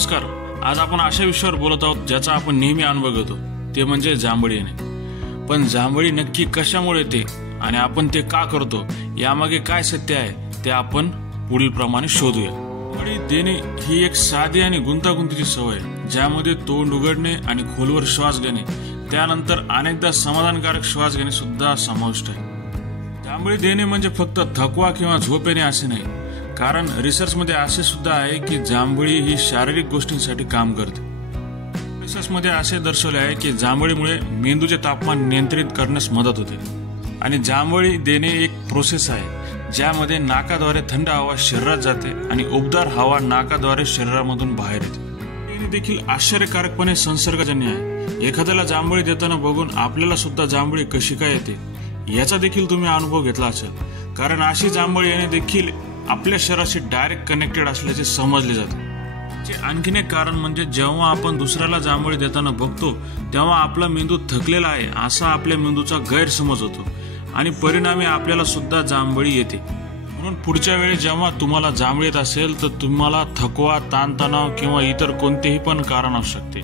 नमस्कार. आज आपण अशा विषयावर बोलत आहोत ज्याचा आपण नेहमी अनुभव घेतो, ते म्हणजे जांभळी येणे. पण जांभळी नक्की कशामुळे येते आणि आपण ते का करतो, यामागे काय सत्य आहे ते आपण पुढील प्रमाणे शोधूया. जांभळी देणे ही एक साधी आणि गुंतागुंतीची सवय आहे, ज्यामध्ये तोंड उघडणे आणि खोलवर श्वास घेणे, त्यानंतर अनेकदा समाधानकारक श्वास घेणे सुद्धा समाविष्ट आहे. जांभळी देणे म्हणजे फक्त थकवा किंवा झोप येणे असे नाही, कारण रिसर्चमध्ये असे सुद्धा आहे की जांभळी ही शारीरिक गोष्टींसाठी काम करते. रिसर्चमध्ये असे दर्शवले आहे की जांभळीमुळे मेंदूचे तापमान नियंत्रित करण्यास मदत होते. आणि जांभळी देणे एक प्रोसेस आहे ज्यामध्ये नाकाद्वारे थंड हवा शरीरात जाते आणि उबदार हवा नाकाद्वारे शरीरामधून बाहेर येते. देणे देखील आश्चर्यकारकपणे संसर्गजन्य आहे. एखाद्याला जांभळी देताना बघून आपल्याला सुद्धा जांभळी कशी काय येते याचा देखील तुम्ही अनुभव घेतला असेल, कारण अशी जांभळी येणे देखील आपल्या शरीराशी डायरेक्ट कनेक्टेड असल्याचे समजले जाते. आणखीन एक कारण म्हणजे जेव्हा आपण दुसऱ्याला जांभळी देताना बघतो तेव्हा आपला मेंदू थकलेला आहे असा आपल्या मेंदूचा गैरसमज होतो आणि परिणामी आपल्याला सुद्धा जांभळी येते. म्हणून पुढच्या वेळी जेव्हा तुम्हाला जांभळी येत असेल तर तुम्हाला थकवा, ताणतणाव किंवा इतर कोणतेही पण कारण असू शकते,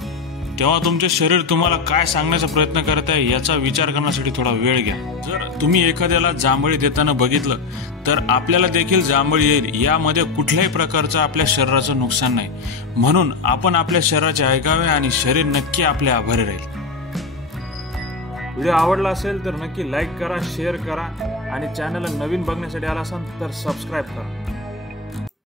तेव्हा तुमचे शरीर तुम्हाला काय सांगण्याचा प्रयत्न करत आहे याचा विचार करण्यासाठी थोडा वेळ घ्या. जर तुम्ही एखाद्याला जांभळी देताना बघितलं तर आपल्याला देखील जांभळी येईल, यामध्ये कुठल्याही प्रकारचं आपल्या शरीराचं नुकसान नाही. म्हणून आपण आपल्या शरीराचे ऐकावे आणि शरीर नक्की आपले आभारी राहील. व्हिडिओ आवडला असेल तर नक्की लाईक करा, शेअर करा आणि चॅनलला नवीन बघण्यासाठी आला असाल तर सबस्क्राईब करा.